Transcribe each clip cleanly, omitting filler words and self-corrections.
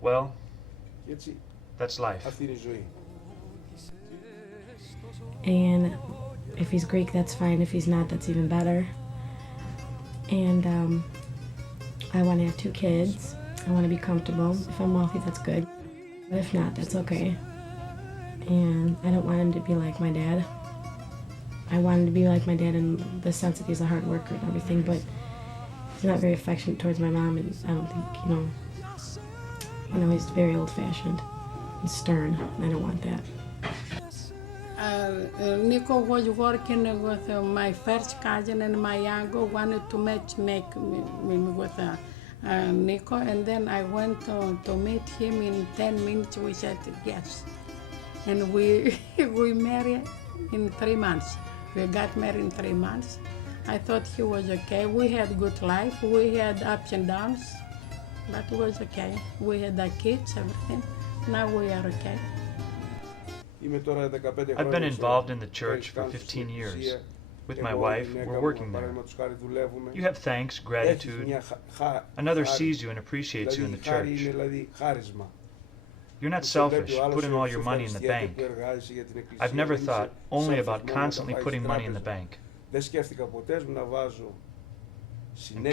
Well, that's life. And if he's Greek, that's fine. If he's not, that's even better. And I want to have 2 kids. I want to be comfortable. If I'm wealthy, that's good. But if not, that's okay. And I don't want him to be like my dad. I want him to be like my dad in the sense that he's a hard worker and everything, but he's not very affectionate towards my mom, and I don't think, he's very old-fashioned and stern, and I don't want that. Nico was working with my first cousin and my younger wanted to make me with Nico, and then I went to meet him in 10 minutes. We said yes, and we married in 3 months. We got married in 3 months. I thought he was okay. We had good life. We had ups and downs, but it was okay. We had the kids, everything. Now we are okay. I've been involved in the church for 15 years. With my wife, we're working there. You have thanks, gratitude. Another sees you and appreciates you in the church. You're not selfish, putting all your money in the bank. I've never thought only about constantly putting money in the bank and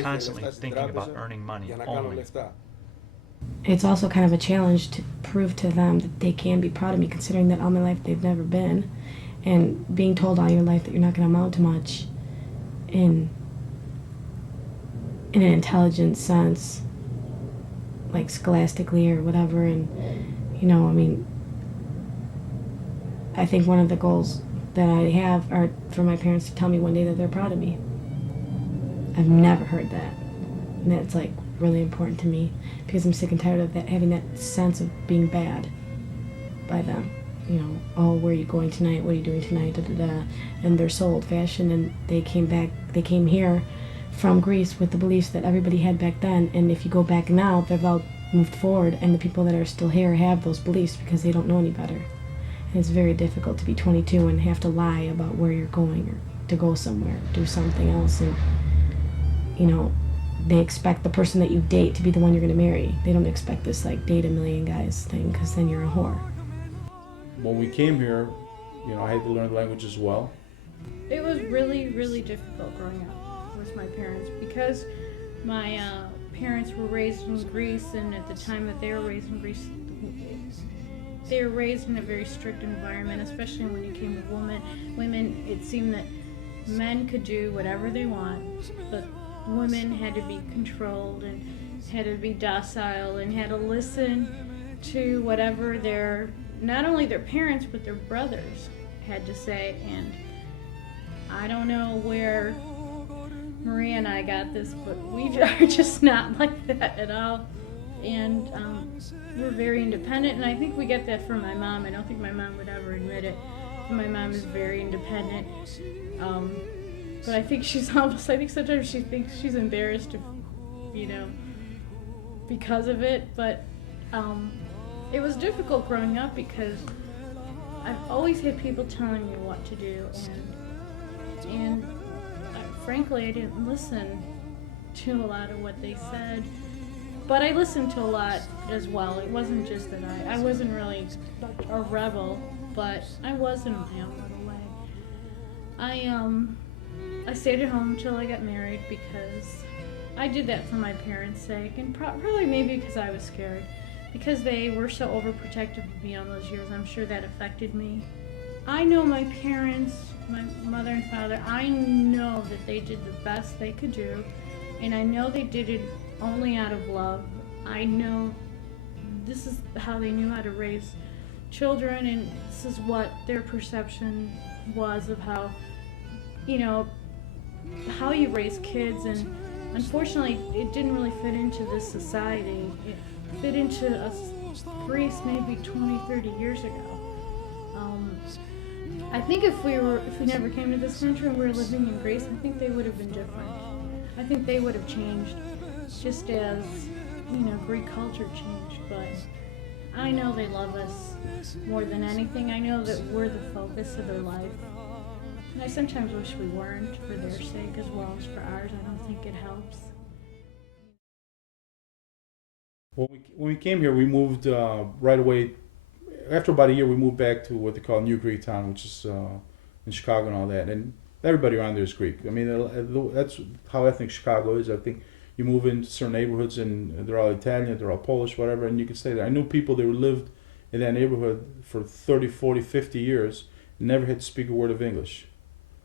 constantly thinking about earning money only. It's also kind of a challenge to prove to them that they can be proud of me, considering that all my life they've never been, and being told all your life that you're not going to amount to much in an intelligent sense, like scholastically or whatever. And I think one of the goals that I have are for my parents to tell me one day that they're proud of me. I've never heard that, and that's like really important to me, because I'm sick and tired of that, having that sense of being bad by them. Oh, where are you going tonight? What are you doing tonight? Da, da, da. And they're so old-fashioned, and they came here from Greece with the beliefs that everybody had back then, and if you go back now, they've all moved forward, and the people that are still here have those beliefs because they don't know any better. And it's very difficult to be 22 and have to lie about where you're going, or to go somewhere, do something else, and they expect the person that you date to be the one you're going to marry. They don't expect this date a million guys thing, because then you're a whore. When we came here, I had to learn the language as well. It was really, really difficult growing up with my parents, because my parents were raised in Greece, and at the time that they were raised in Greece, they were raised in a very strict environment, especially when it came to women. It seemed that men could do whatever they want, but women had to be controlled and had to be docile and had to listen to whatever not only their parents, but their brothers had to say. And I don't know where Maria and I got this, but we are just not like that at all. And we're very independent, and I think we get that from my mom. I don't think my mom would ever admit it. My mom is very independent. But I think sometimes she thinks she's embarrassed, because of it. But it was difficult growing up, because I've always had people telling me what to do, and frankly, I didn't listen to a lot of what they said. But I listened to a lot as well. It wasn't just that I wasn't really a rebel, but I was in my own little way. I stayed at home until I got married, because I did that for my parents' sake, and probably maybe because I was scared, because they were so overprotective of me all those years. I'm sure that affected me. I know my parents, my mother and father, I know that they did the best they could do, and I know they did it only out of love. I know this is how they knew how to raise children, and this is what their perception was of how you raise kids. And unfortunately, it didn't really fit into this society. It fit into Greece maybe 20, 30 years ago. I think if we never came to this country and we were living in Greece, I think they would have been different. I think they would have changed, just as Greek culture changed. But I know they love us more than anything. I know that we're the focus of their life. And I sometimes wish we weren't, for their sake as well as for ours. I don't think it helps. When we came here, we moved right away. After about a year, we moved back to what they call New Greektown, which is in Chicago and all that. And everybody around there is Greek. I mean, that's how ethnic Chicago is. I think you move into certain neighborhoods and they're all Italian, they're all Polish, whatever, and you can stay there. I knew people that lived in that neighborhood for 30, 40, 50 years and never had to speak a word of English.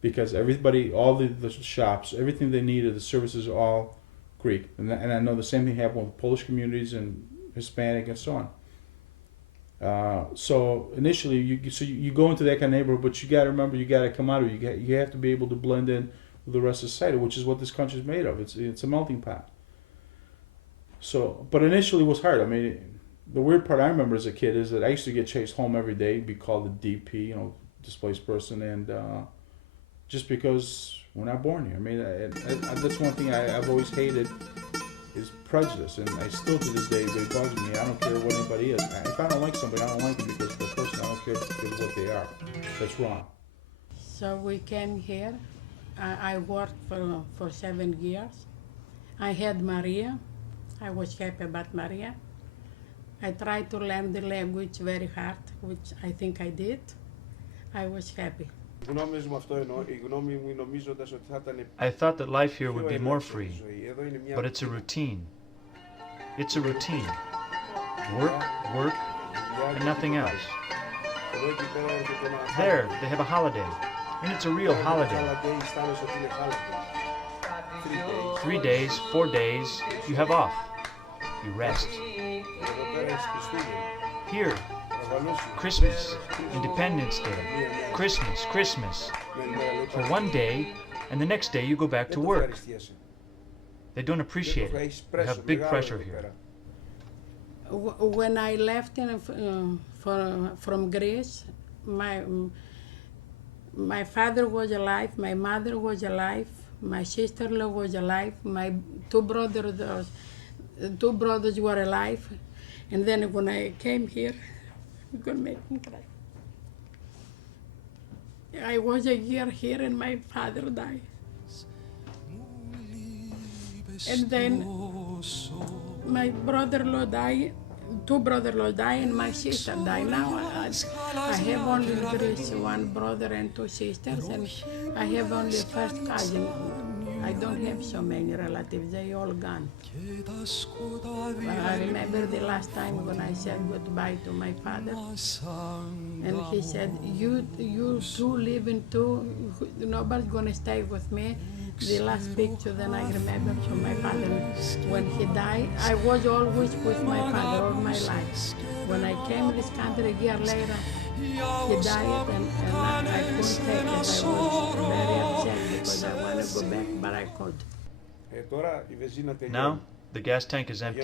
Because everybody, all the shops, everything they needed, the services are all Greek. And I know the same thing happened with Polish communities and Hispanic and so on. So initially, you go into that kind of neighborhood, but you got to remember, you got to come out of it. You have to be able to blend in with the rest of society, which is what this country is made of. It's a melting pot. So, but initially it was hard. I mean, the weird part I remember as a kid is that I used to get chased home every day, be called a DP, displaced person, and just because we're not born here. I mean, that's one thing I've always hated is prejudice, and I still to this day it bugs me. I don't care what anybody is. If I don't like somebody, I don't like them because of the person. I don't care because of what they are. That's wrong. So we came here. I worked for 7 years. I had Maria. I was happy about Maria. I tried to learn the language very hard, which I think I did. I was happy. I thought that life here would be more free, but it's a routine. It's a routine. Work, work, and nothing else. There, they have a holiday, and it's a real holiday. 3 days, 4 days, you have off. You rest. Here, Christmas, Independence Day, Christmas, for 1 day, and the next day you go back to work. They don't appreciate it. You have big pressure here. When I left from Greece, my father was alive, my mother was alive, my sister-in-law was alive, my two brothers were alive, and then when I came here, you're gonna make me cry. I was a year here and my father died. And then my brother-in-law died, two brother-in-law died, and my sister died. Now I have only in Greece one brother and two sisters, and I have only a first cousin. I don't have so many relatives, they all gone. But I remember the last time when I said goodbye to my father, and he said, you two living too, nobody's gonna stay with me. The last picture that I remember from my father, when he died, I was always with my father all my life. When I came to this country a year later, he died, and I couldn't take it. I was very upset because I wanted to go back, but I could. Now, the gas tank is empty.